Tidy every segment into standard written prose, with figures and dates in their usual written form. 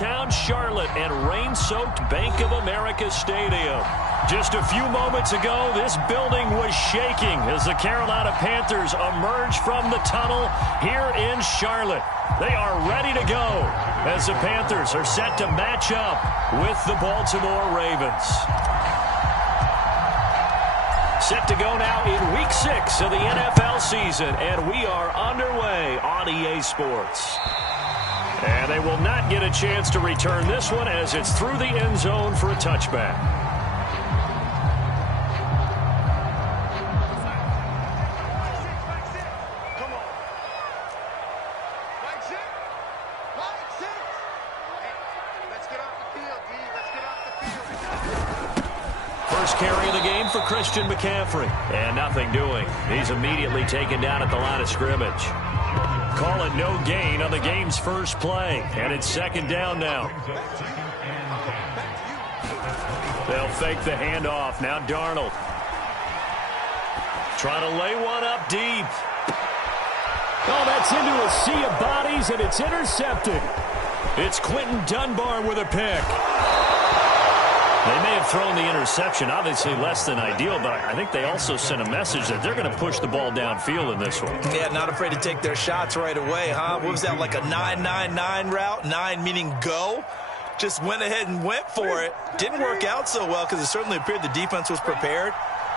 downtown Charlotte at rain-soaked Bank of America Stadium. Just a few moments ago, this building was shaking as the Carolina Panthers emerge from the tunnel here in Charlotte. They are ready to go as the Panthers are set to match up with the Baltimore Ravens. Set to go now in Week 6 of the NFL season, and we are underway on EA Sports. And they will not get a chance to return this one as it's through the end zone for a touchback. First carry of the game for Christian McCaffrey. And nothing doing. He's immediately taken down at the line of scrimmage. Call it no gain on the game's first play. And it's second down now. They'll fake the handoff. Now Darnold. Trying to lay one up deep. Oh, that's into a sea of bodies, and it's intercepted. It's Quentin Dunbar with a pick. They may have thrown the interception, obviously less than ideal, but I think they also sent a message that they're going to push the ball downfield in this one. Yeah, not afraid to take their shots right away, huh? What was that, like a 9-9-9 route? 9 meaning go? Just went ahead and went for it. Didn't work out so well because it certainly appeared the defense was prepared,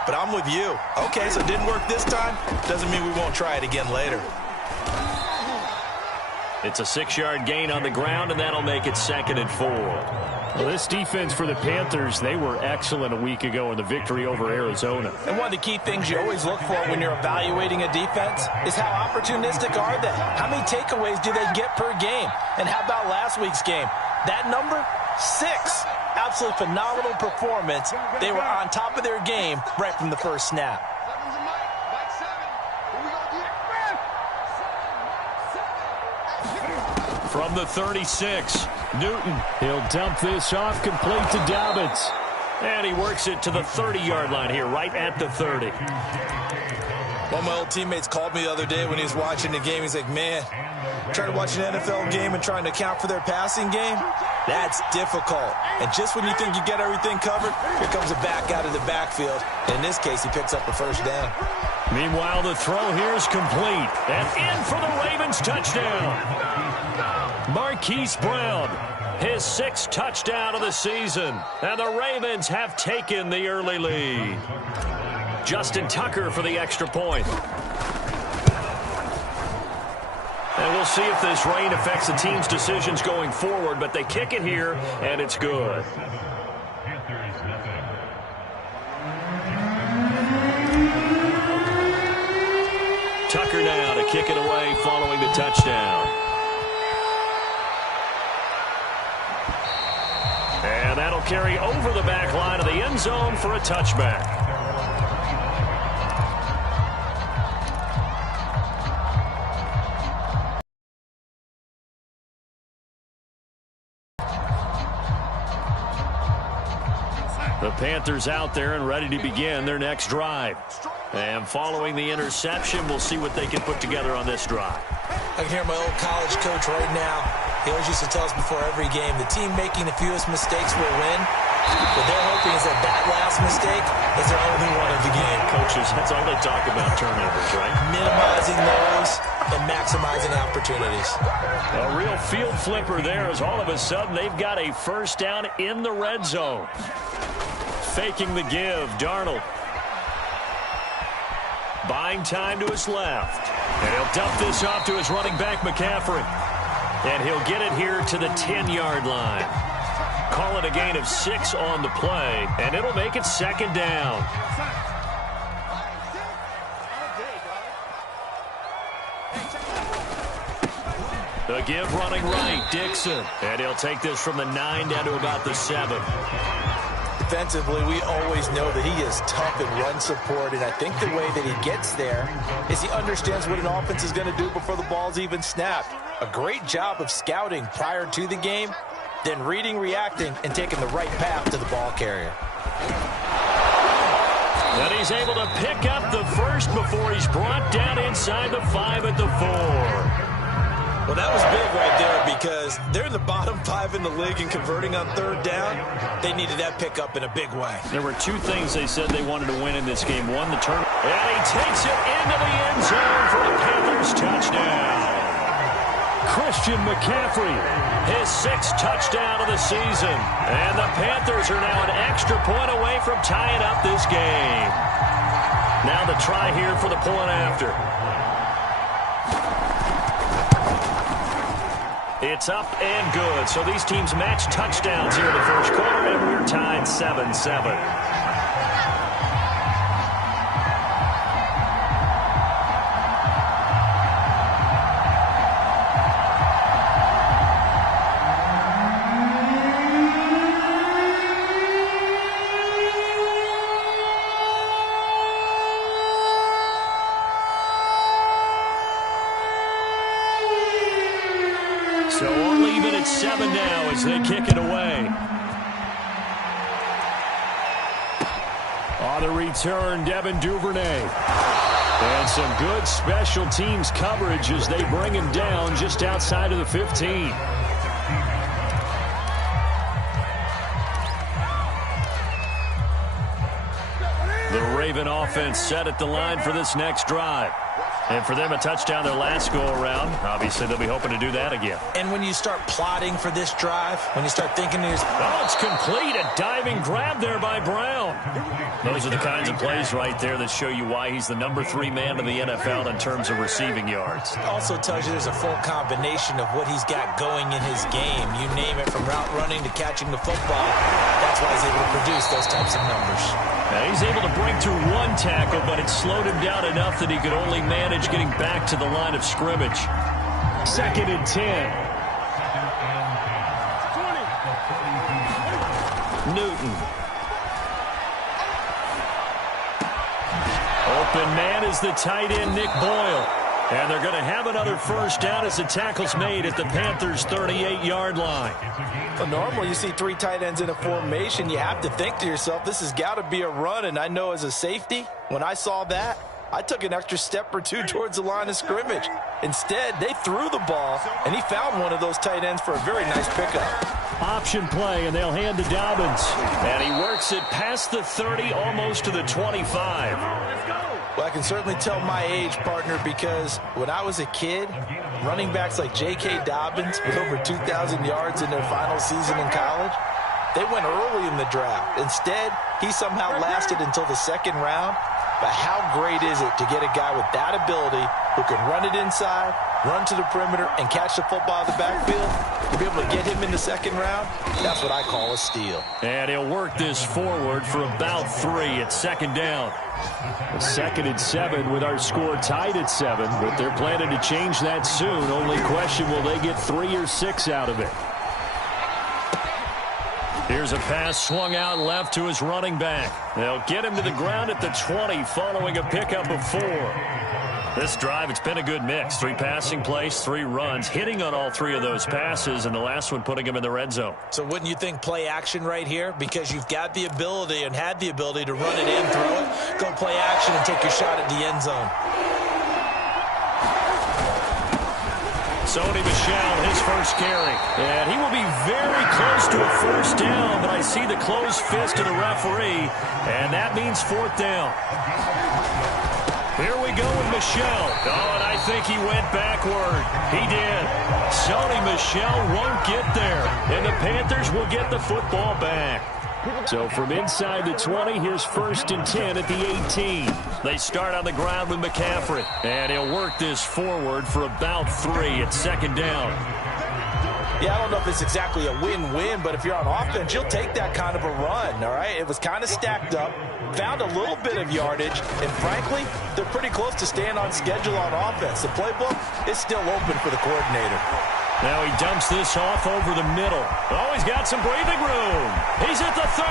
but I'm with you. Okay, so it didn't work this time. Doesn't mean we won't try it again later. It's a 6-yard gain on the ground, and that'll make it 2nd and 4. Well, this defense for the Panthers, they were excellent a week ago in the victory over Arizona. And one of the key things you always look for when you're evaluating a defense is how opportunistic are they? How many takeaways do they get per game? And how about last week's game? That number, 6. Absolutely phenomenal performance. They were on top of their game right from the first snap. From the 36, Newton. He'll dump this off, complete to Dobbins. And he works it to the 30-yard line here, right at the 30. One of my old teammates called me the other day when he was watching the game. He's like, man, trying to watch an NFL game and trying to account for their passing game, that's difficult. And just when you think you get everything covered, here comes a back out of the backfield. And in this case, he picks up a first down. Meanwhile, the throw here is complete. And in for the Ravens touchdown. Marquise Brown, his 6th touchdown of the season. And the Ravens have taken the early lead. Justin Tucker for the extra point. And we'll see if this rain affects the team's decisions going forward, but they kick it here, and it's good. Tucker now to kick it away following the touchdown. And that'll carry over the back line of the end zone for a touchback. The Panthers out there and ready to begin their next drive. And following the interception, we'll see what they can put together on this drive. I can hear my old college coach right now. He always used to tell us before every game, the team making the fewest mistakes will win. What they're hoping is that that last mistake is their only one of the game. Coaches, that's all they talk about, turnovers, right? Minimizing those and maximizing opportunities. A real field flipper there as all of a sudden they've got a first down in the red zone. Faking the give, Darnold. Buying time to his left. And he'll dump this off to his running back, McCaffrey. And he'll get it here to the 10-yard line. Call it a gain of 6 on the play, and it'll make it 2nd down. The give running right, Dixon. And he'll take this from the 9 down to about the 7. Defensively, we always know that he is tough in run support, and I think the way that he gets there is he understands what an offense is going to do before the ball's even snapped. A great job of scouting prior to the game, then reading, reacting, and taking the right path to the ball carrier. And he's able to pick up the first before he's brought down inside the 5 at the 4. Well, that was big right there because they're in the bottom 5 in the league in converting on third down. They needed that pickup in a big way. There were two things they said they wanted to win in this game. One, the turn. And he takes it into the end zone for the Panthers touchdown. Christian McCaffrey, his 6th touchdown of the season. And the Panthers are now an extra point away from tying up this game. Now the try here for the point after. It's up and good. So these teams match touchdowns here in the first quarter, and we're tied 7-7. So only even at 7 now as they kick it away. On the return, Devin Duvernay. And some good special teams coverage as they bring him down just outside of the 15. The Raven offense set at the line for this next drive. And for them, a touchdown their last go-around. Obviously, they'll be hoping to do that again. And when you start plotting for this drive, when you start thinking to yourself, oh, it's complete. A diving grab there by Brown. Those are the kinds of plays right there that show you why he's the number 3 man in the NFL in terms of receiving yards. Also tells you there's a full combination of what he's got going in his game. You name it, from route running to catching the football. That's why he's able to produce those types of numbers. Now he's able to break through 1 tackle, but it slowed him down enough that he could only manage getting back to the line of scrimmage. 2nd and 10. Newton. Open man is the tight end, Nick Boyle. And they're going to have another first down as the tackle's made at the Panthers' 38-yard line. Well, normally you see 3 tight ends in a formation. You have to think to yourself, this has got to be a run. And I know as a safety, when I saw that, I took an extra step or 2 towards the line of scrimmage. Instead, they threw the ball, and he found one of those tight ends for a very nice pickup. Option play, and they'll hand to Dobbins. And he works it past the 30, almost to the 25. Well, I can certainly tell my age, partner, because when I was a kid, running backs like J.K. Dobbins with over 2,000 yards in their final season in college, they went early in the draft. Instead, he somehow lasted until the 2nd round. But how great is it to get a guy with that ability who can run it inside, run to the perimeter, and catch the football out of the backfield? To be able to get him in the 2nd round, that's what I call a steal. And he'll work this forward for about 3 at 2nd down. 2nd and 7 with our score tied at 7, but they're planning to change that soon. Only question, will they get 3 or 6 out of it? Here's a pass swung out left to his running back. They'll get him to the ground at the 20 following a pickup of 4. This drive, it's been a good mix. 3 passing plays, 3 runs, hitting on all 3 of those passes, and the last one putting him in the red zone. So wouldn't you think play action right here? Because you've got the ability and had the ability to run it in, throw it, go play action and take your shot at the end zone. Sony Michel, his first carry. And he will be very close to a first down, but I see the closed fist of the referee, and that means 4th down. Here we go with Michel. Oh, and I think he went backward. He did. Sony Michel won't get there, and the Panthers will get the football back. So from inside the 20, here's 1st and 10 at the 18. They start on the ground with McCaffrey. And he'll work this forward for about 3 at 2nd down. Yeah, I don't know if it's exactly a win-win, but if you're on offense, you'll take that kind of a run, all right? It was kind of stacked up, found a little bit of yardage, and frankly, they're pretty close to staying on schedule on offense. The playbook is still open for the coordinator. Now he dumps this off over the middle. Oh, he's got some breathing room. He's at the 30.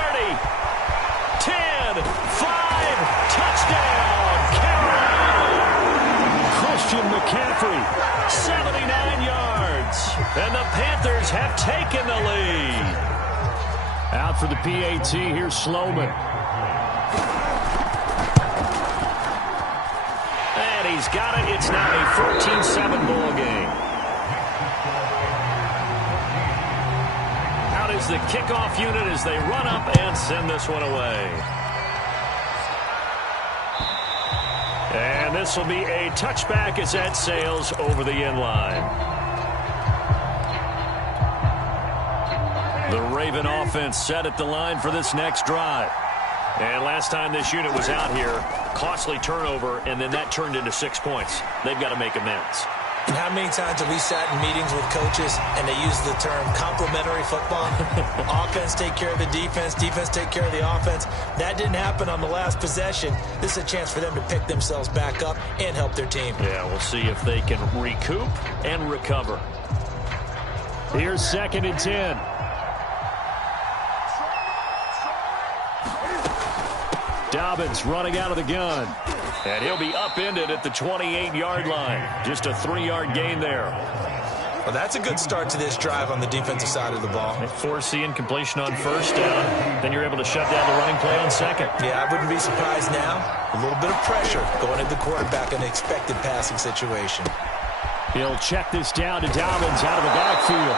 10, 5, touchdown, Carolina. Christian McCaffrey, 79 yards. And the Panthers have taken the lead. Out for the PAT, here's Sloman. And he's got it. It's now a 14-7 ball game. is the kickoff unit as they run up and send this one away. And this will be a touchback as that sails over the end line. The Raven offense set at the line for this next drive. And last time this unit was out here, costly turnover, and then that turned into 6 points. They've got to make amends. And how many times have we sat in meetings with coaches and they use the term complementary football? Offense take care of the defense, defense take care of the offense. That didn't happen on the last possession. This is a chance for them to pick themselves back up and help their team. Yeah, we'll see if they can recoup and recover. Here's 2nd and 10. Dobbins running out of the gun. And he'll be upended at the 28-yard line. Just a 3-yard gain there. Well, that's a good start to this drive on the defensive side of the ball. They force the incompletion on 1st down. Then you're able to shut down the running play on 2nd. Yeah, I wouldn't be surprised now. A little bit of pressure going into the quarterback in an expected passing situation. He'll check this down to Dobbins out of the backfield.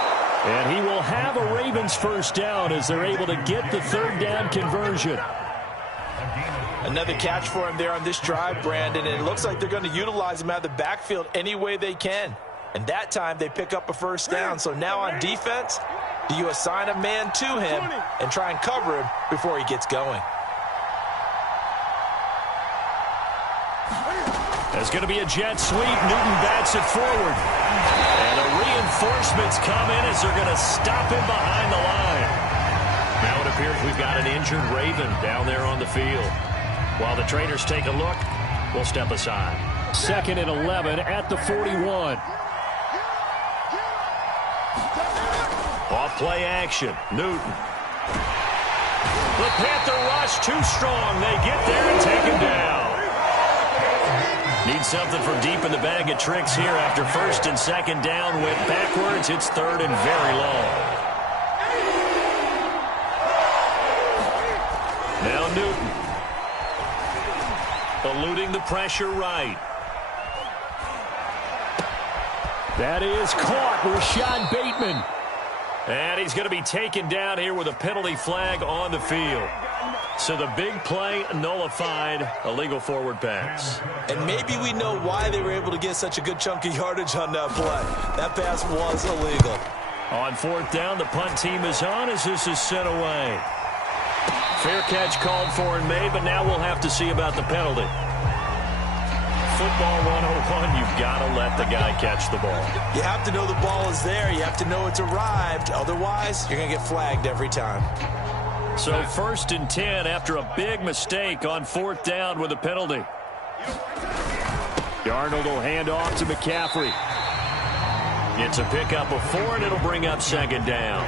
And he will have a Ravens 1st down as they're able to get the 3rd down conversion. Another catch for him there on this drive, Brandon, and it looks like they're going to utilize him out of the backfield any way they can. And that time they pick up a 1st down. So now on defense, do you assign a man to him and try and cover him before he gets going? There's going to be a jet sweep. Newton bats it forward. And the reinforcements come in as they're going to stop him behind the line. Now it appears we've got an injured Raven down there on the field. While the trainers take a look, we'll step aside. 2nd and 11 at the 41. Off play action. Newton. The Panther rush too strong. They get there and take him down. Need something from deep in the bag of tricks here after 1st and 2nd down. Went backwards. It's 3rd and very long. Now Newton. Eluding the pressure right. That is caught. Rashad Bateman. And he's going to be taken down here with a penalty flag on the field. So the big play nullified, illegal forward pass. And maybe we know why they were able to get such a good chunk of yardage on that play. That pass was illegal. On 4th down, the punt team is on as this is sent away. Fair catch called for and made, but now we'll have to see about the penalty. Football 101, you've got to let the guy catch the ball. You have to know the ball is there. You have to know it's arrived. Otherwise, you're going to get flagged every time. So 1st and 10 after a big mistake on 4th down with a penalty. Darnold will hand off to McCaffrey. It's a pickup of 4, and it'll bring up 2nd down.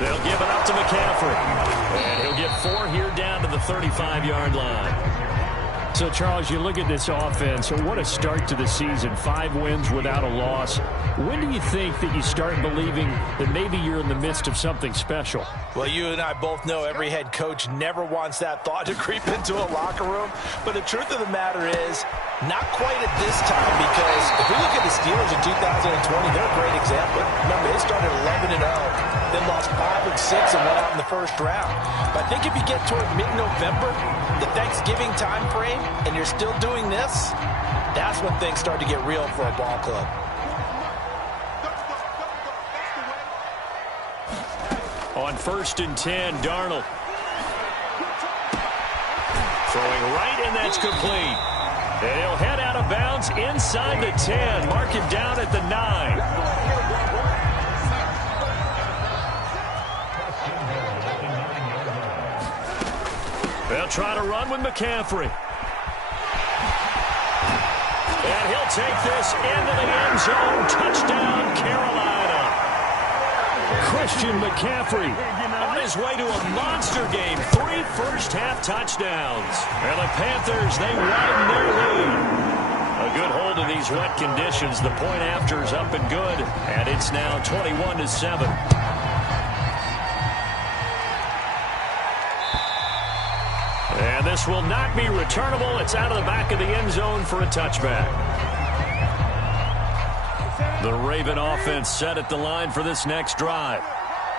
They'll give it up to McCaffrey. And he'll get 4 here down to the 35-yard line. So, Charles, you look at this offense, what a start to the season. 5 wins without a loss. When do you think that you start believing that maybe you're in the midst of something special? Well, you and I both know every head coach never wants that thought to creep into a locker room. But the truth of the matter is, not quite at this time, because if we look at the Steelers in 2020, they're a great example. Remember, they started 11-0, then lost 5 and 6 and went out in the 1st round. But I think if you get toward mid-November, the Thanksgiving time frame, and you're still doing this, that's when things start to get real for a ball club. On 1st and 10, Darnold. Throwing right, and that's complete. And he'll head out of bounds inside the 10. Mark him down at the 9. They'll try to run with McCaffrey. And he'll take this into the end zone. Touchdown, Carolina. Christian McCaffrey on his way to a monster game. 3 first-half touchdowns. And the Panthers, they widen their lead. A good hold in these wet conditions. The point after is up and good. And it's now 21-7. And this will not be returnable. It's out of the back of the end zone for a touchback. The Raven offense set at the line for this next drive.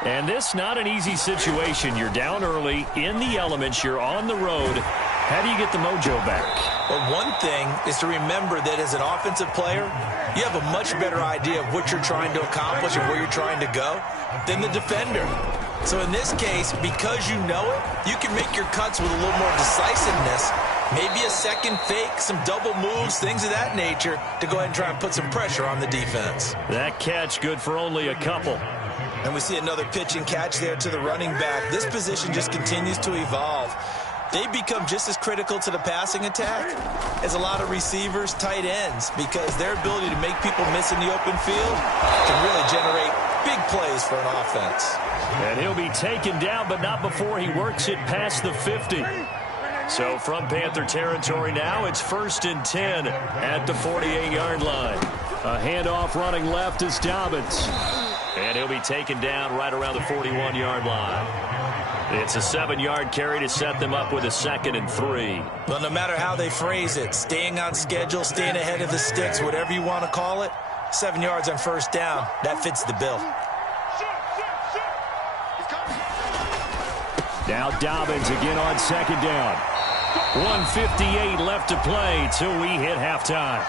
And this not an easy situation. You're down early, in the elements, you're on the road. How do you get the mojo back? Well, one thing is to remember that as an offensive player, you have a much better idea of what you're trying to accomplish and where you're trying to go than the defender. So in this case, because you know it, you can make your cuts with a little more decisiveness, maybe a second fake, some double moves, things of that nature, to go ahead and try and put some pressure on the defense. That catch good for only a couple. And we see another pitch and catch there to the running back. This position just continues to evolve. They become just as critical to the passing attack as a lot of receivers, tight ends, because their ability to make people miss in the open field can really generate big plays for an offense. And he'll be taken down, but not before he works it past the 50. So from Panther territory now, it's 1st and 10 at the 48-yard line. A handoff running left is Dobbins. And he'll be taken down right around the 41-yard line. It's a 7-yard carry to set them up with a 2nd and 3. Well, no matter how they phrase it, staying on schedule, staying ahead of the sticks, whatever you want to call it, 7 yards on 1st down, that fits the bill. Now Dobbins again on 2nd down. 1:58 left to play till we hit halftime.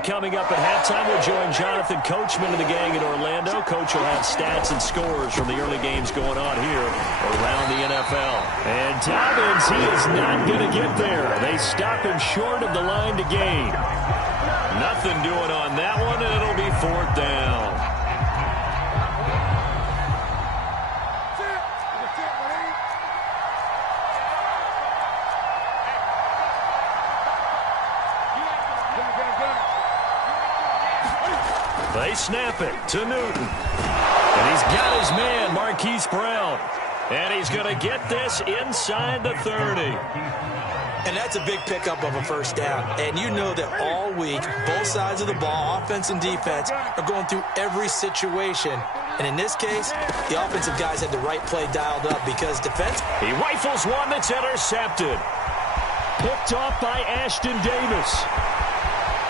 Coming up at halftime, we'll join Jonathan Coachman of the gang in Orlando. Coach will have stats and scores from the early games going on here around the NFL. And Dobbins, he is not going to get there. They stop him short of the line to gain. Nothing doing on that one, and it'll be 4th down. They snap it to Newton. And he's got his man, Marquise Brown. And he's going to get this inside the 30. And that's a big pickup of a 1st down. And you know that all week, both sides of the ball, offense and defense, are going through every situation. And in this case, the offensive guys had the right play dialed up because defense... He rifles one that's intercepted. Picked off by Ashton Davis.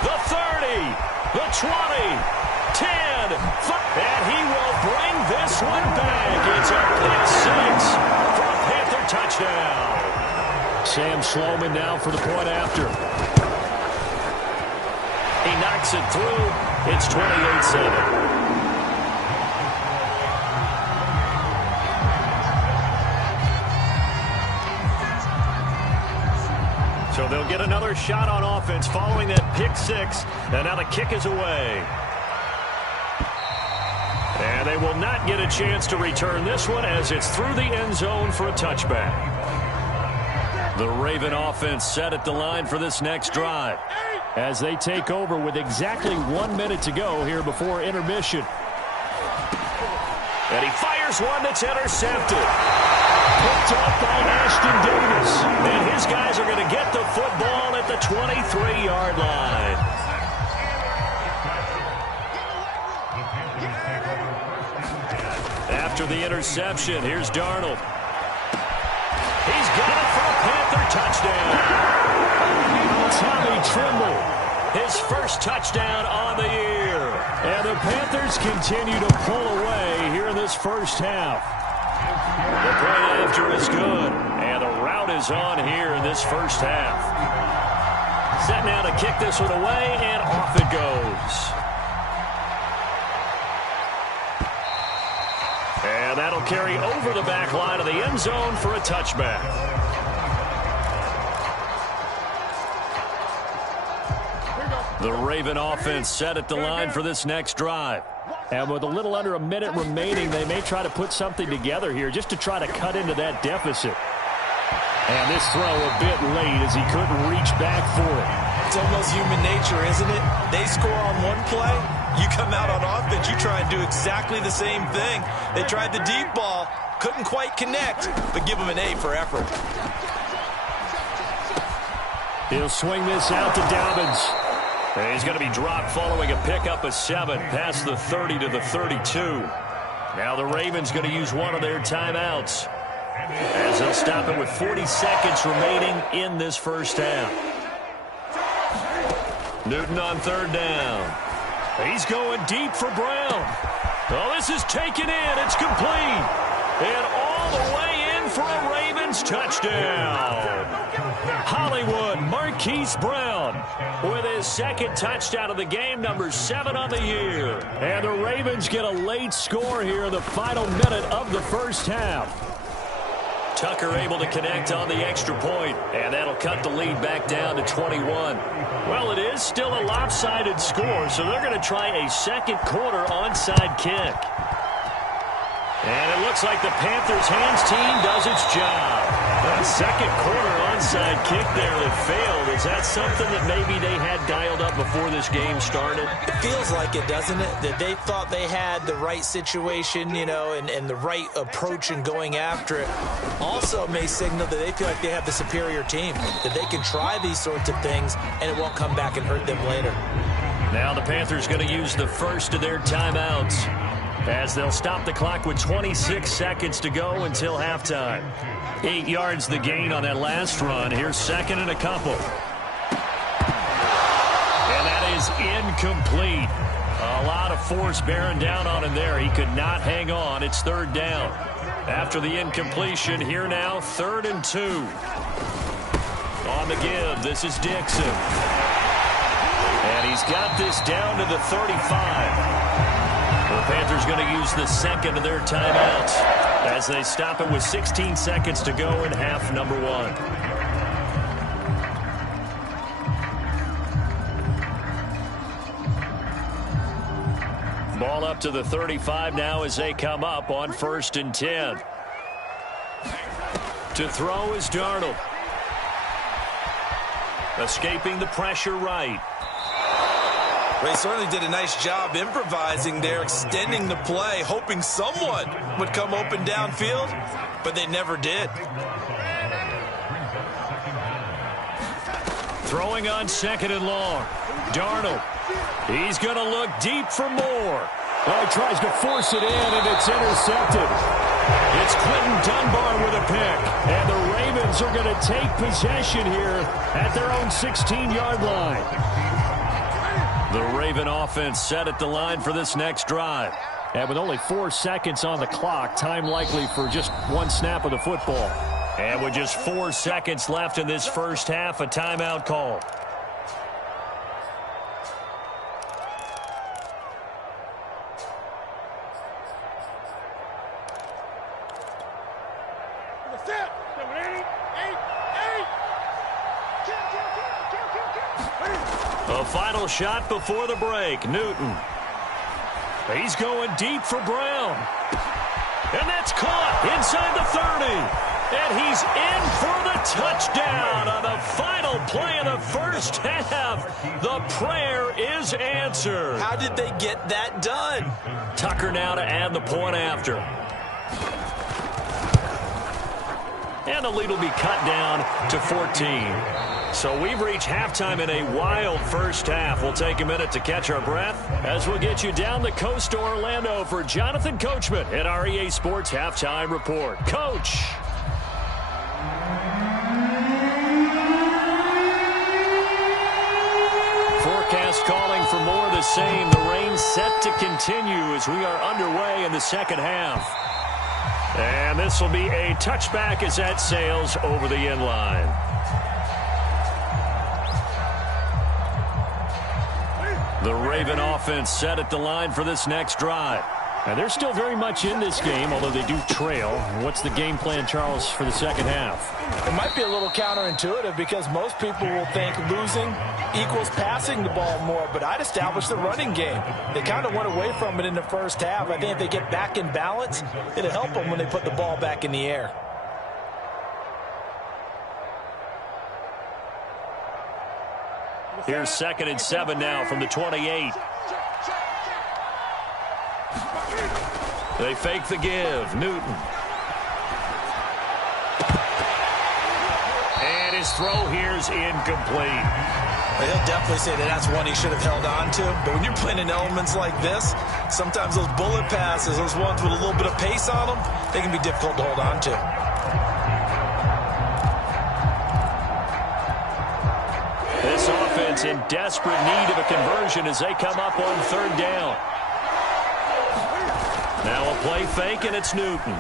The 30, the 20, 10, 5, and he will bring this one back. It's a pick 6 for a Panther touchdown. Sam Sloman now for the point after. He knocks it through. It's 28-7. So they'll get another shot on offense following that pick 6. And now the kick is away. And they will not get a chance to return this one as it's through the end zone for a touchback. The Raven offense set at the line for this next drive as they take over with exactly 1 minute to go here before intermission. And he fires one that's intercepted. Picked up by Ashton Davis. And his guys are going to get the football at the 23-yard line. After the interception, here's Darnold. He's got it for a Panther touchdown. Tommy Tremble, his first touchdown on the year. And the Panthers continue to pull away here in this first half. The point after is good. And the route is on here in this first half. Set now to kick this one away, and off it goes. And that'll carry over the back line of the end zone for a touchback. The Raven offense set at the line for this next drive. And with a little under a minute remaining, they may try to put something together here just to try to cut into that deficit. And this throw a bit late as he couldn't reach back for it. It's almost human nature, isn't it? They score on one play. You come out on offense, you try and do exactly the same thing. They tried the deep ball, couldn't quite connect, but give them an A for effort. He'll swing this out to Dobbins. And he's going to be dropped following a pickup of 7 past the 30 to the 32. Now the Ravens going to use one of their timeouts as they'll stop it with 40 seconds remaining in this first half. Newton on third down. He's going deep for Brown. Oh, this is taken in. It's complete. And all the way in for a Ravens touchdown. Hollywood Marquise Brown with his second touchdown of the game, number 7 on the year. And the Ravens get a late score here in the final minute of the first half. Tucker able to connect on the extra point, and that'll cut the lead back down to 21. Well, it is still a lopsided score, so they're going to try a second quarter onside kick. And it looks like the Panthers' hands team does its job. A second quarter onside kick there that failed. Is that something that maybe they had dialed up before this game started? It feels like it, doesn't it? That they thought they had the right situation, you know, and the right approach in going after it. Also may signal that they feel like they have the superior team, that they can try these sorts of things and it won't come back and hurt them later. Now the Panthers going to use the first of their timeouts as they'll stop the clock with 26 seconds to go until halftime. 8 yards the gain on that last run. Here's second and a couple. And that is incomplete. A lot of force bearing down on him there. He could not hang on. It's third down. After the incompletion, here now, 3rd and 2. On the give, this is Dixon. And he's got this down to the 35. The Panthers going to use the second of their timeouts as they stop it with 16 seconds to go in half number 1. Ball up to the 35 now as they come up on 1st and 10. To throw is Darnold. Escaping the pressure right. They certainly did a nice job improvising there, extending the play, hoping someone would come open downfield, but they never did. Throwing on 2nd and long. Darnold. He's going to look deep for more. Well, he tries to force it in, and it's intercepted. It's Quentin Dunbar with a pick. And the Ravens are going to take possession here at their own 16-yard line. The Raven offense set at the line for this next drive. And with only 4 seconds on the clock, time likely for just one snap of the football. And with just 4 seconds left in this first half, a timeout call. A final shot before the break. Newton. He's going deep for Brown. And that's caught inside the 30. And he's in for the touchdown on the final play of the first half. The prayer is answered. How did they get that done? Tucker now to add the point after. And the lead will be cut down to 14. So we've reached halftime in a wild first half. We'll take a minute to catch our breath as we'll get you down the coast to Orlando for Jonathan Coachman at our EA Sports Halftime Report. Coach. Forecast calling for more of the same. The rain set to continue as we are underway in the second half. And this will be a touchback as that sails over the end line. The Raven offense set at the line for this next drive. And they're still very much in this game, although they do trail. What's the game plan, Charles, for the second half? It might be a little counterintuitive because most people will think losing equals passing the ball more, but I'd establish the running game. They kind of went away from it in the first half. I think if they get back in balance, it'll help them when they put the ball back in the air. Here's 2nd and 7 now from the 28. They fake the give. Newton. And his throw here is incomplete. He'll definitely say that that's one he should have held on to. But when you're playing in elements like this, sometimes those bullet passes, those ones with a little bit of pace on them, they can be difficult to hold on to. This offense in desperate need of a conversion as they come up on third down. Now a play fake, and it's Newton.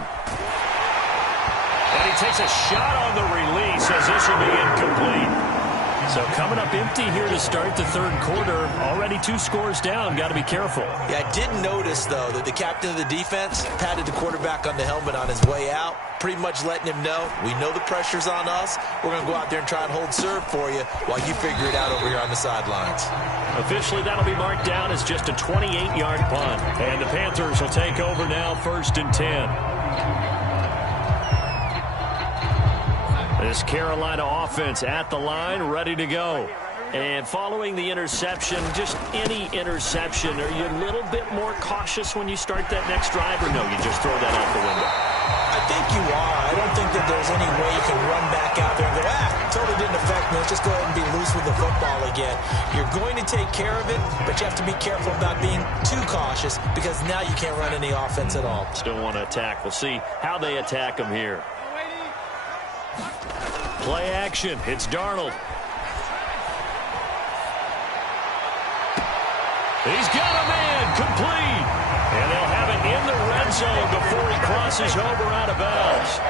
And he takes a shot on the release as this will be incomplete. So coming up empty here to start the third quarter. Already 2 scores down. Got to be careful. Yeah, I did notice, though, that the captain of the defense patted the quarterback on the helmet on his way out, pretty much letting him know, we know the pressure's on us. We're going to go out there and try and hold serve for you while you figure it out over here on the sidelines. Officially, that'll be marked down as just a 28-yard punt. And the Panthers will take over now, 1st and 10. This Carolina offense at the line, ready to go. And following the interception, just any interception, are you a little bit more cautious when you start that next drive, or no, you just throw that out the window? I think you are. I don't think that there's any way you can run back out there and go, totally didn't affect me. Let's just go ahead and be loose with the football again. You're going to take care of it, but you have to be careful about being too cautious because now you can't run any offense at all. Still want to attack. We'll see how they attack them here. Play action. It's Darnold. He's got a man complete. And they'll have it in the red zone before he crosses over out of bounds.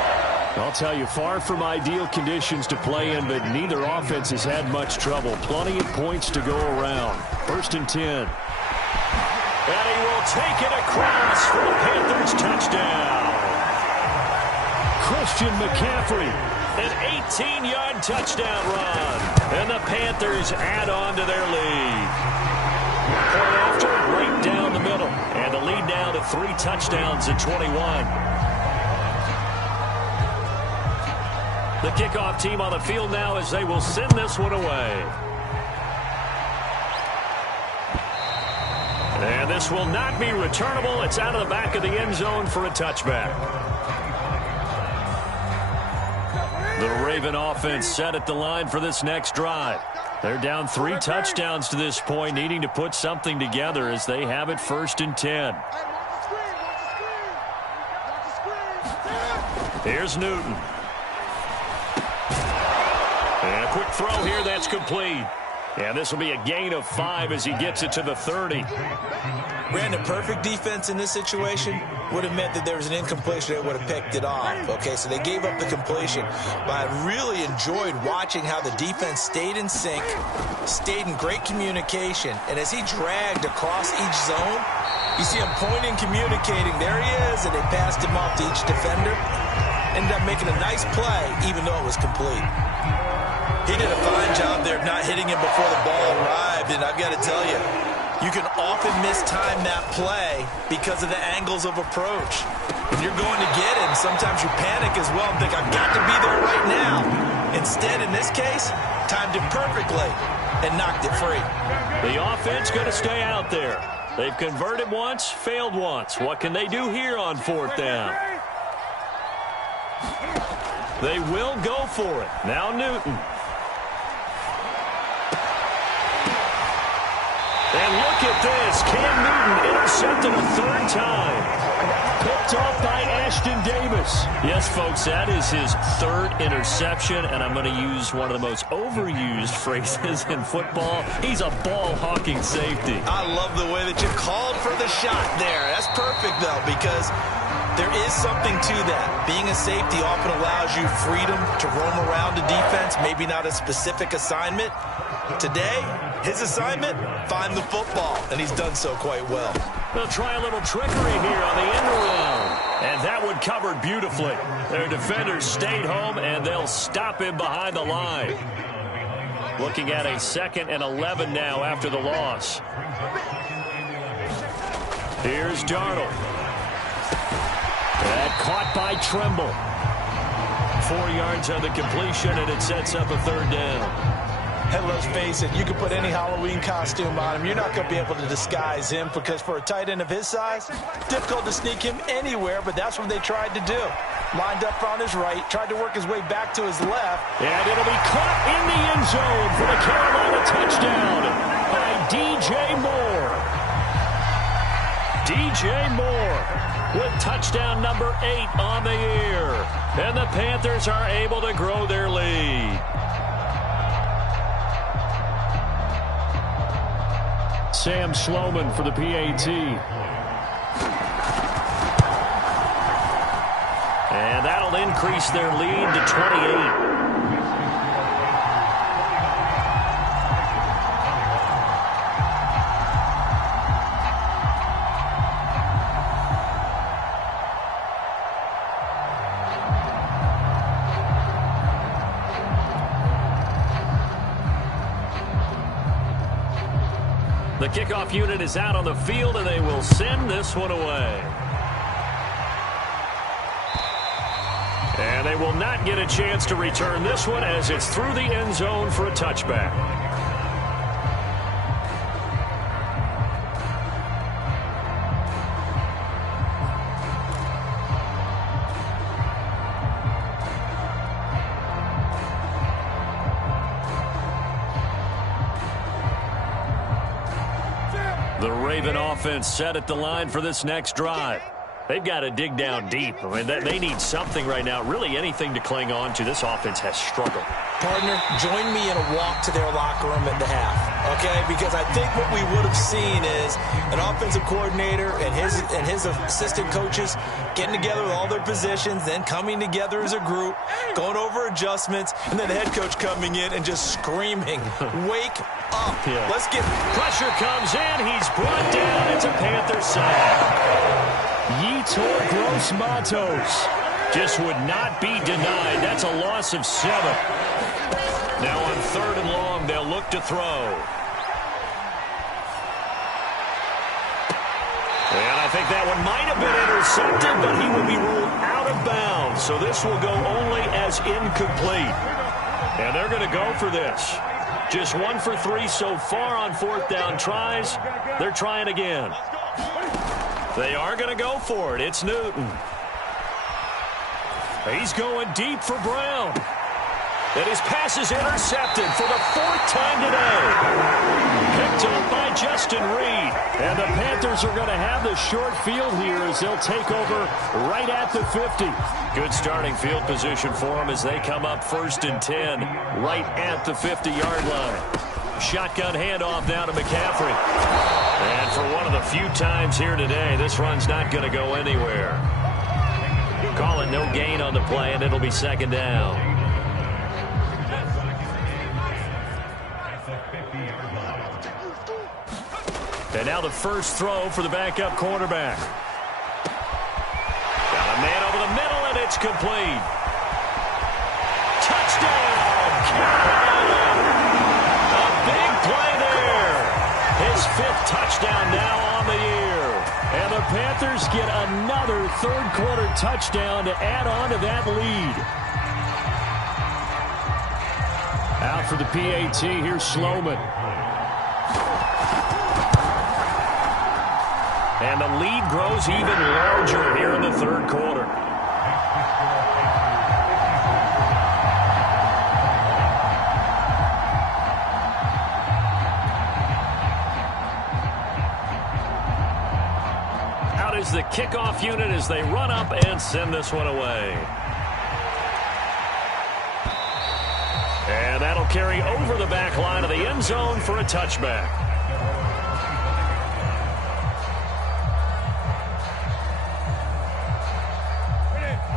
I'll tell you, far from ideal conditions to play in, but neither offense has had much trouble. Plenty of points to go around. 1st and 10. And he will take it across for the Panthers touchdown. Christian McCaffrey. An 18-yard touchdown run. And the Panthers add on to their lead. Point after, right down the middle. And the lead now to 3 touchdowns at 21. The kickoff team on the field now as they will send this one away. And this will not be returnable. It's out of the back of the end zone for a touchback. The Raven offense set at the line for this next drive. They're down 3 touchdowns to this point, needing to put something together as they have it 1st and 10. Here's Newton. And a quick throw here, that's complete. And this will be a gain of 5 as he gets it to the 30. Brandon, perfect defense in this situation would have meant that there was an incompletion that would have picked it off. Okay, so they gave up the completion. But I really enjoyed watching how the defense stayed in sync, stayed in great communication. And as he dragged across each zone, you see him pointing, communicating. There he is, and they passed him off to each defender. Ended up making a nice play, even though it was complete. He did a fine job there of not hitting him before the ball arrived, and I've got to tell you, you can often mistime that play because of the angles of approach. When you're going to get him, sometimes you panic as well and think, I've got to be there right now. Instead, in this case, timed it perfectly and knocked it free. The offense going to stay out there. They've converted once, failed once. What can they do here on 4th down? They will go for it. Now Newton. And look at this. Cam Newton intercepted a 3rd time. Picked off by Ashton Davis. Yes, folks, that is his 3rd interception, and I'm going to use one of the most overused phrases in football. He's a ball-hawking safety. I love the way that you called for the shot there. That's perfect, though, because there is something to that. Being a safety often allows you freedom to roam around the defense, maybe not a specific assignment. Today, his assignment, find the football, and he's done so quite well. They'll try a little trickery here on the end around. And that one covered beautifully. Their defenders stayed home, and they'll stop him behind the line. Looking at a 2nd and 11 now after the loss. Here's Darnold. And caught by Tremble. 4 yards on the completion, and it sets up a 3rd down. And let's face it, you can put any Halloween costume on him. You're not going to be able to disguise him because for a tight end of his size, difficult to sneak him anywhere, but that's what they tried to do. Lined up on his right, tried to work his way back to his left. And it'll be caught in the end zone for the Carolina a touchdown by DJ Moore. DJ Moore with touchdown number 8 on the year. And the Panthers are able to grow their lead. Sam Sloman for the PAT. And that'll increase their lead to 28. The kickoff unit is out on the field, and they will send this one away. And they will not get a chance to return this one as it's through the end zone for a touchback. The Raven offense set at the line for this next drive. They've got to dig down deep. I mean, they need something right now, really anything to cling on to. This offense has struggled. Partner, join me in a walk to their locker room at the half, okay? Because I think what we would have seen is an offensive coordinator and his assistant coaches getting together with all their positions, then coming together as a group, going over adjustments, and then the head coach coming in and just screaming, wake up. Yeah. Let's get... Pressure comes in. He's brought down. It's a Panther sack. Yetur Gross-Matos just would not be denied. That's a loss of 7. Now on 3rd and long, they'll look to throw. And I think that one might have been intercepted, but he will be ruled out of bounds. So this will go only as incomplete. And they're going to go for this. Just 1 for 3 so far on 4th down tries. They're trying again. They are going to go for it. It's Newton. He's going deep for Brown. And his pass is intercepted for the 4th time today. Picked up by Justin Reed. And the Panthers are going to have the short field here as they'll take over right at the 50. Good starting field position for them as they come up 1st and 10 right at the 50-yard line. Shotgun handoff now to McCaffrey. And for one of the few times here today, this run's not going to go anywhere. Call it no gain on the play, and it'll be 2nd down. And now the first throw for the backup quarterback. Got a man over the middle, and it's complete. Touchdown, Carolina! A big play there. His 5th touchdown now on the year. And the Panthers get another 3rd quarter touchdown to add on to that lead. Out for the PAT, here's Sloman. And the lead grows even larger here in the 3rd quarter. Out is the kickoff unit as they run up and send this one away. And that'll carry over the back line of the end zone for a touchback.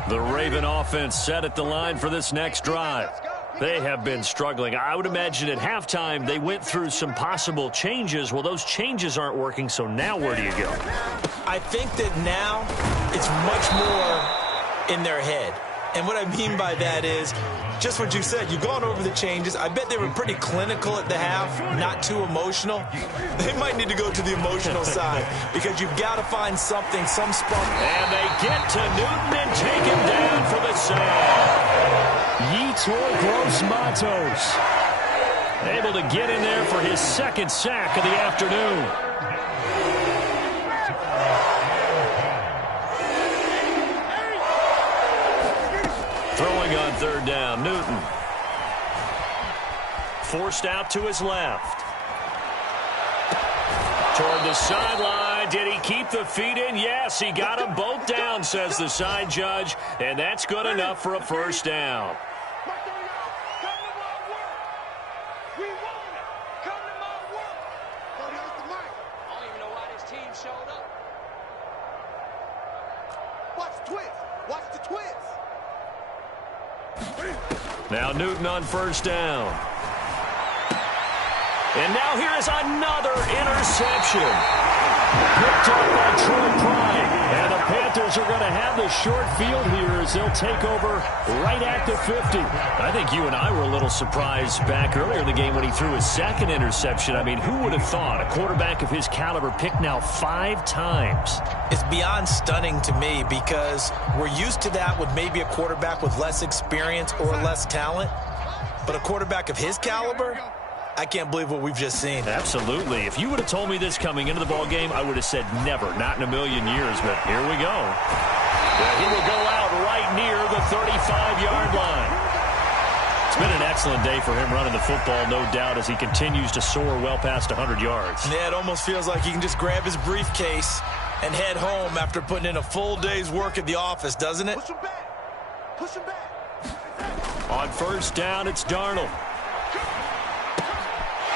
The Raven offense set at the line for this next drive. They have been struggling. I would imagine at halftime they went through some possible changes. Well, those changes aren't working, so now where do you go? I think that now it's much more in their head. And what I mean by that is just what you said. You've gone over the changes. I bet they were pretty clinical at the half, not too emotional. They might need to go to the emotional side because you've got to find something, some spark. And they get to Newton and take him down for the sack. Yetur Gross-Matos able to get in there for his 2nd sack of the afternoon. Throwing on 3rd down, Newton. forced out to his left. Toward the sideline. Did he keep the feet in? Yes, he got them both down, says the side judge. And that's good enough for a first down. Now Newton on first down. And now here is another interception. Picked up by Troy Pride. And the Panthers are going to have the short field here as they'll take over right at the 50. I think you and I were a little surprised back earlier in the game when he threw his second interception. I mean, who would have thought a quarterback of his caliber picked now 5 times? It's beyond stunning to me because we're used to that with maybe a quarterback with less experience or less talent. But a quarterback of his caliber, I can't believe what we've just seen. Absolutely. If you would have told me this coming into the ball game, I would have said never, not in a million years. But here we go. Yeah, he will go out right near the 35-yard line. It's been an excellent day for him running the football, no doubt, as he continues to soar well past 100 yards. Yeah, it almost feels like he can just grab his briefcase and head home after putting in a full day's work at the office, doesn't it? Push him back. Push him back. On first down, it's Darnold.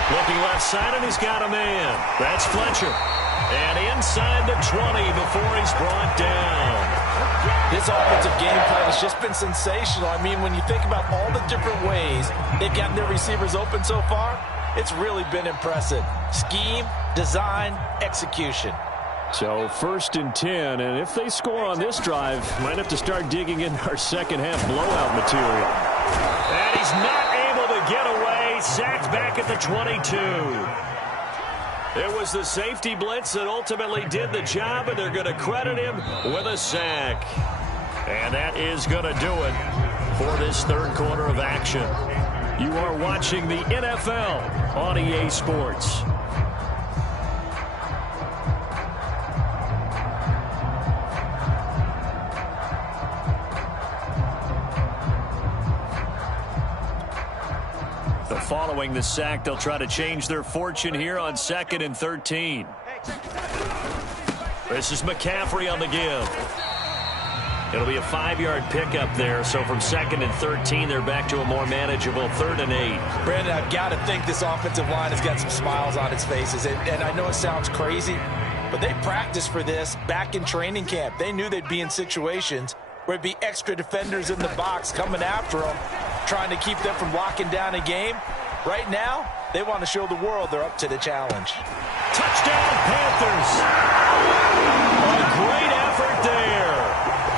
Looking left side, and he's got a man. That's Fletcher. And inside the 20 before he's brought down. This offensive game plan has just been sensational. I mean, when you think about all the different ways they've gotten their receivers open so far, it's really been impressive. Scheme, design, execution. So 1st and 10, and if they score on this drive, might have to start digging in our second half blowout material. And he's not able to get away. Sacked back at the 22. It was the safety blitz that ultimately did the job, and they're going to credit him with a sack. And that is going to do it for this third quarter of action. You are watching the NFL on EA Sports. Following the sack, they'll try to change their fortune here on 2nd and 13. This is McCaffrey on the give. It'll be a 5-yard pickup there, so from 2nd and 13, they're back to a more manageable 3rd and 8. Brandon, I've got to think this offensive line has got some smiles on its faces. And I know it sounds crazy, but they practiced for this back in training camp. They knew they'd be in situations where it'd be extra defenders in the box coming after them, trying to keep them from locking down a game. Right now, they want to show the world they're up to the challenge. Touchdown, Panthers. A great effort there.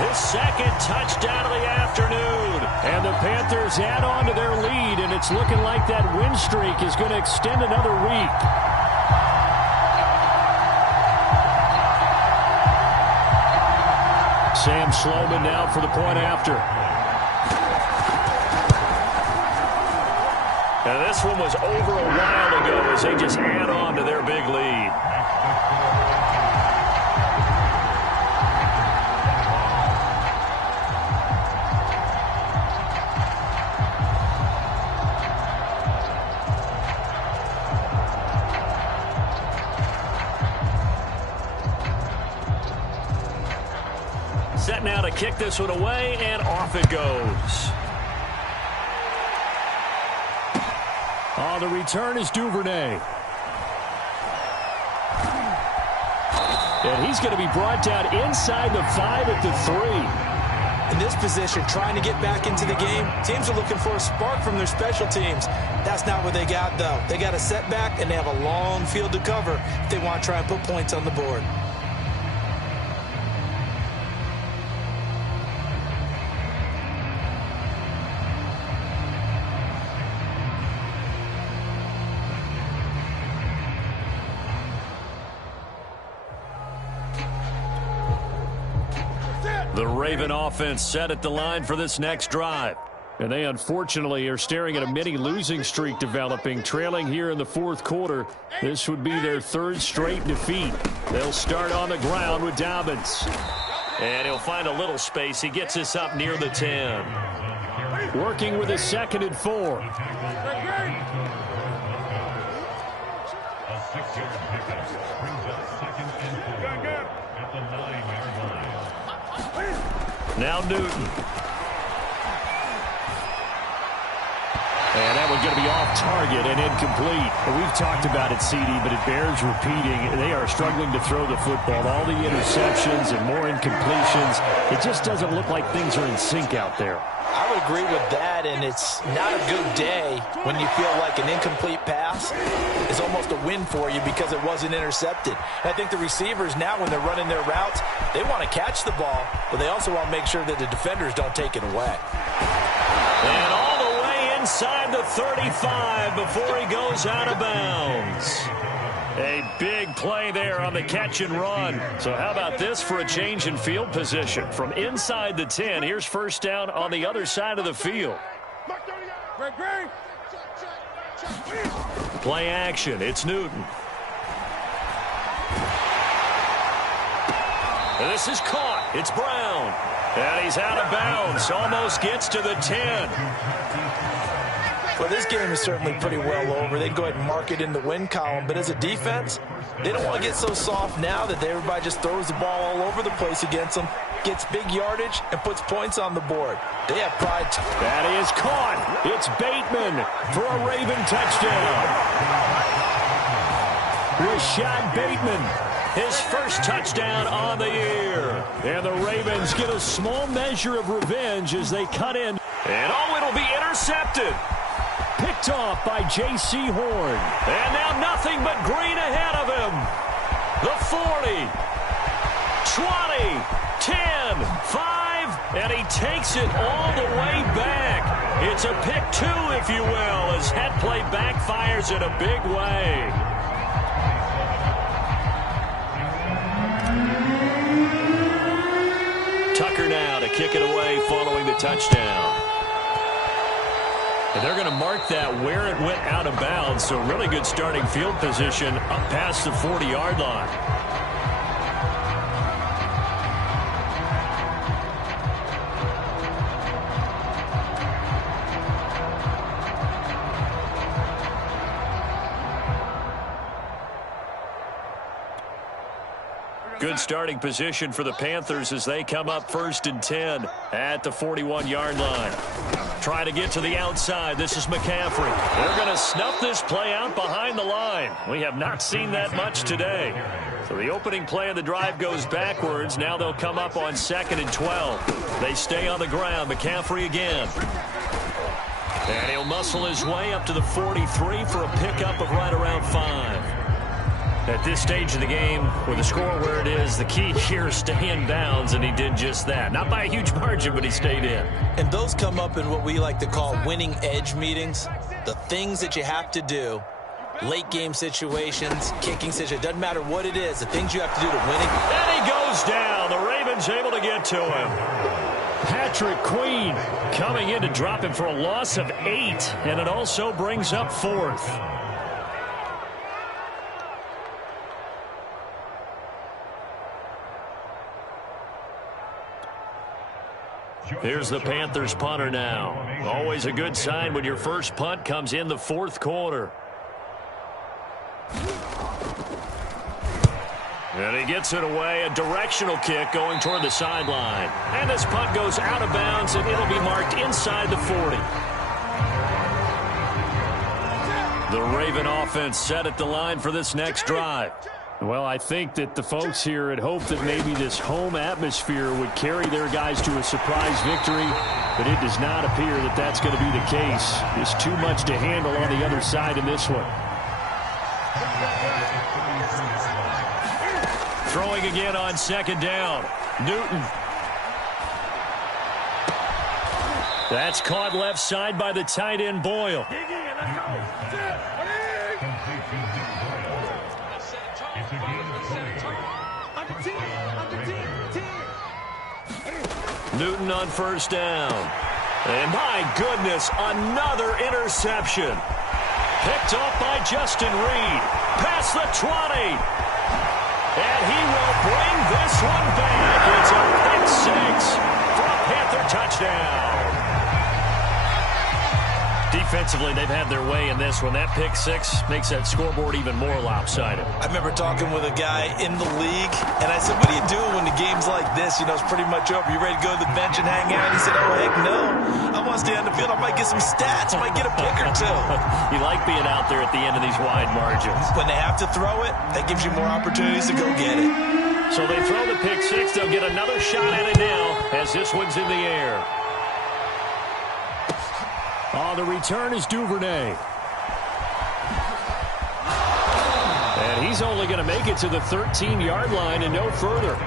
His second touchdown of the afternoon. And the Panthers add on to their lead, and it's looking like that win streak is going to extend another week. Sam Sloman now for the point after. And this one was over a while ago as they just add on to their big lead. Set now to kick this one away, and off it goes. The return is Duvernay. And he's going to be brought down inside the 5 at the 3. In this position, trying to get back into the game, teams are looking for a spark from their special teams. That's not what they got, though. They got a setback, and they have a long field to cover if they want to try and put points on the board. The Raven offense set at the line for this next drive. And they unfortunately are staring at a mini losing streak developing, trailing here in the 4th quarter. This would be their 3rd straight defeat. They'll start on the ground with Dobbins. And he'll find a little space. He gets us up near the 10. Working with a 2nd and 4. Now Newton. And that one's going to be off target and incomplete. We've talked about it, CD, but it bears repeating. They are struggling to throw the football. All the interceptions and more incompletions. It just doesn't look like things are in sync out there. I would agree with that, and it's not a good day when you feel like an incomplete pass is almost a win for you because it wasn't intercepted. And I think the receivers now, when they're running their routes, they want to catch the ball, but they also want to make sure that the defenders don't take it away. And all the way inside the 35 before he goes out of bounds. A big play there on the catch and run. So how about this for a change in field position? From inside the 10, here's first down on the other side of the field. Play action. It's Newton. And this is caught. It's Brown. And he's out of bounds. Almost gets to the 10. Well, this game is certainly pretty well over. They'd go ahead and mark it in the win column. But as a defense, they don't want to get so soft now that everybody just throws the ball all over the place against them, gets big yardage, and puts points on the board. They have pride. That is caught. It's Bateman for a Raven touchdown. Rashad Bateman, his first touchdown on the year. And the Ravens get a small measure of revenge as they cut in. And it'll be intercepted. Picked off by J.C. Horn. And now nothing but green ahead of him. The 40, 20, 10, 5, and he takes it all the way back. It's a pick two, if you will, as that play backfires in a big way. Tucker now to kick it away following the touchdown. And they're going to mark that where it went out of bounds, so really good starting field position up past the 40-yard line. Good starting position for the Panthers as they come up 1st and 10 at the 41-yard line. Try to get to the outside. This is McCaffrey. They're going to snuff this play out behind the line. We have not seen that much today. So the opening play of the drive goes backwards. Now they'll come up on 2nd and 12. They stay on the ground. McCaffrey again. And he'll muscle his way up to the 43 for a pickup of right around 5. At this stage of the game, with the score where it is, the key here is stay in bounds, and he did just that. Not by a huge margin, but he stayed in. And those come up in what we like to call winning edge meetings. The things that you have to do, late game situations, kicking situations, doesn't matter what it is, the things you have to do to win it. And he goes down. The Ravens able to get to him. Patrick Queen coming in to drop him for a loss of 8, and it also brings up 4th. Here's the Panthers punter now. Always a good sign when your first punt comes in the 4th quarter. And he gets it away, a directional kick going toward the sideline. And this punt goes out of bounds, and it'll be marked inside the 40. The Raven offense set at the line for this next drive. Well, I think that the folks here had hoped that maybe this home atmosphere would carry their guys to a surprise victory, but it does not appear that that's going to be the case. There's too much to handle on the other side in this one. Throwing again on 2nd down. Newton. That's caught left side by the tight end Boyle. Newton on 1st down. And my goodness, another interception. Picked off by Justin Reed. Past the 20. And he will bring this one back. It's a pick 6 for a Panther touchdown. Defensively, they've had their way in this one. That pick six makes that scoreboard even more lopsided. I remember talking with a guy in the league, and I said, what do you do when the game's like this? You know, it's pretty much over. You ready to go to the bench and hang out? He said, oh, heck no. I want to stay on the field. I might get some stats. I might get a pick or two. You like being out there at the end of these wide margins. When they have to throw it, that gives you more opportunities to go get it. So they throw the pick six. They'll get another shot at it now as this one's in the air. On the return is Duvernay. And he's only going to make it to the 13-yard line and no further.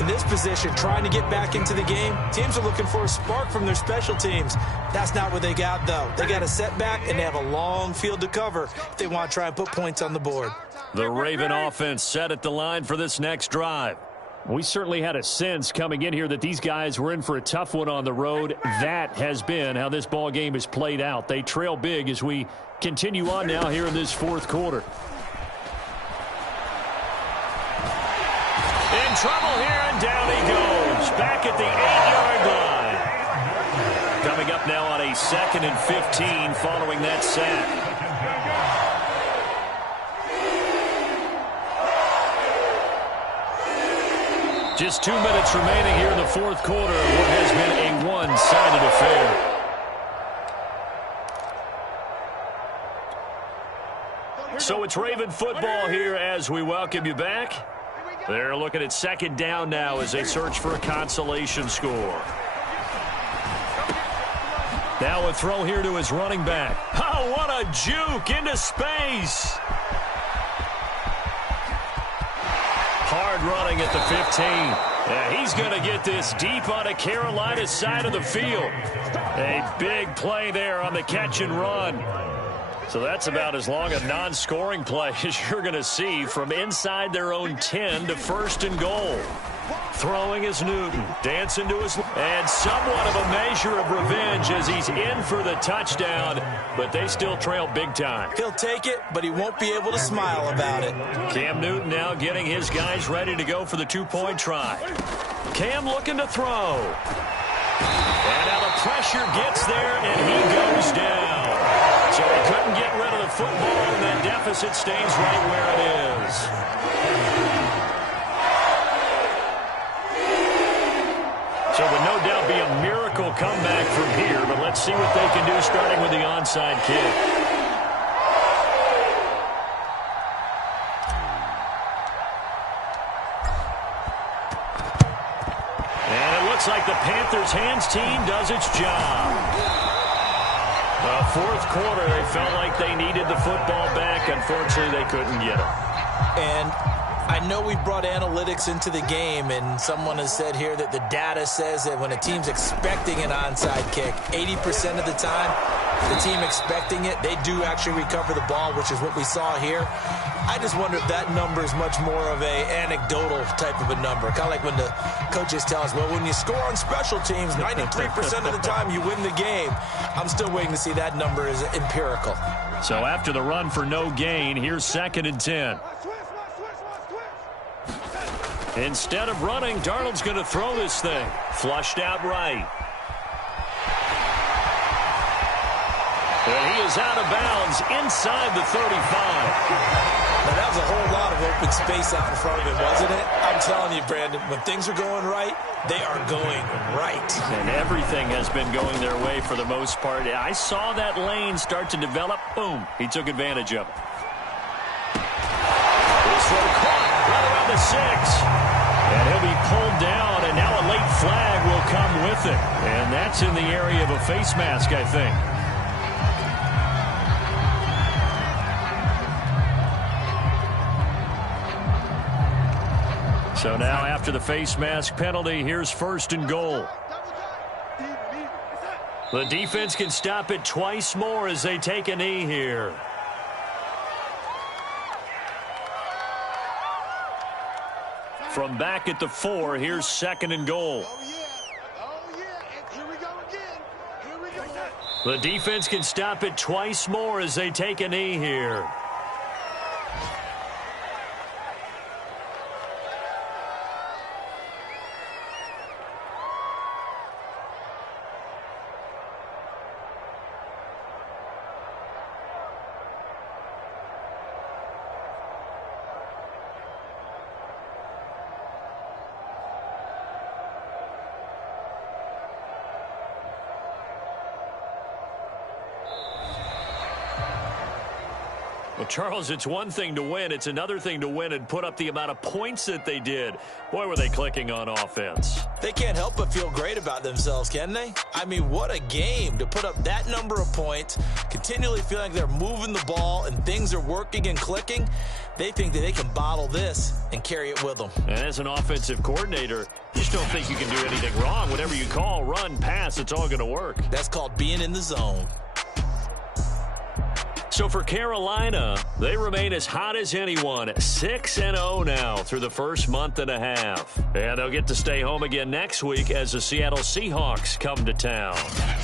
In this position, trying to get back into the game, teams are looking for a spark from their special teams. That's not what they got, though. They got a setback, and they have a long field to cover if they want to try and put points on the board. The Raven offense set at the line for this next drive. We certainly had a sense coming in here that these guys were in for a tough one on the road. That has been how this ball game is played out. They trail big as we continue on now here in this fourth quarter. In trouble here, and down he goes. Back at the 8-yard line. Coming up now on a 2nd and 15 following that sack. Just 2 minutes remaining here in the fourth quarter of what has been a one-sided affair. So it's Raven football here as we welcome you back. They're looking at second down now as they search for a consolation score. Now a throw here to his running back. Oh, what a juke into space. Hard running at the 15. Yeah, he's going to get this deep on a Carolina side of the field. A big play there on the catch and run. So that's about as long a non-scoring play as you're going to see from inside their own 10 to 1st and goal. Throwing is Newton, dancing to his... And somewhat of a measure of revenge as he's in for the touchdown, but they still trail big time. He'll take it, but he won't be able to smile about it. Cam Newton now getting his guys ready to go for the two-point try. Cam looking to throw. And now the pressure gets there, and he goes down. So he couldn't get rid of the football, and that deficit stays right where it is. So it would no doubt be a miracle comeback from here, but let's see what they can do starting with the onside kick. And it looks like the Panthers' hands team does its job. The fourth quarter, they felt like they needed the football back. Unfortunately, they couldn't get it. And I know we brought analytics into the game, and someone has said here that the data says that when a team's expecting an onside kick, 80% of the time, the team expecting it, they do actually recover the ball, which is what we saw here. I just wonder if that number is much more of a anecdotal type of a number. Kind of like when the coaches tell us, well, when you score on special teams, 93% of the time you win the game. I'm still waiting to see that number is empirical. So after the run for no gain, here's 2nd and 10. Instead of running, Darnold's going to throw this thing. Flushed out right. And he is out of bounds inside the 35. Now, that was a whole lot of open space out in front of it, wasn't it? I'm telling you, Brandon, when things are going right, they are going right. And everything has been going their way for the most part. I saw that lane start to develop. Boom. He took advantage of it. This throw caught right around the 6. And he'll be pulled down, and now a late flag will come with it. And that's in the area of a face mask, I think. So now after the face mask penalty, here's 1st and goal. The defense can stop it twice more as they take a knee here. From back at the 4, here's 2nd and goal. The defense can stop it twice more as they take a knee here. Well, Charles, it's one thing to win. It's another thing to win and put up the amount of points that they did. Boy, were they clicking on offense. They can't help but feel great about themselves, can they? I mean, what a game to put up that number of points, continually feeling like they're moving the ball and things are working and clicking. They think that they can bottle this and carry it with them. And as an offensive coordinator, you just don't think you can do anything wrong. Whatever you call, run, pass, it's all going to work. That's called being in the zone. So for Carolina, they remain as hot as anyone, 6-0 now through the first month and a half. And they'll get to stay home again next week as the Seattle Seahawks come to town.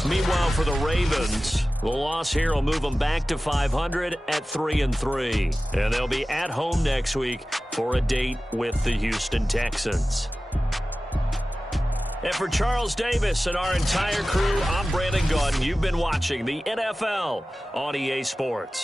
Meanwhile, for the Ravens, the loss here will move them back to 500 at 3-3. And they'll be at home next week for a date with the Houston Texans. And for Charles Davis and our entire crew, I'm Brandon Gaudin. You've been watching the NFL on EA Sports.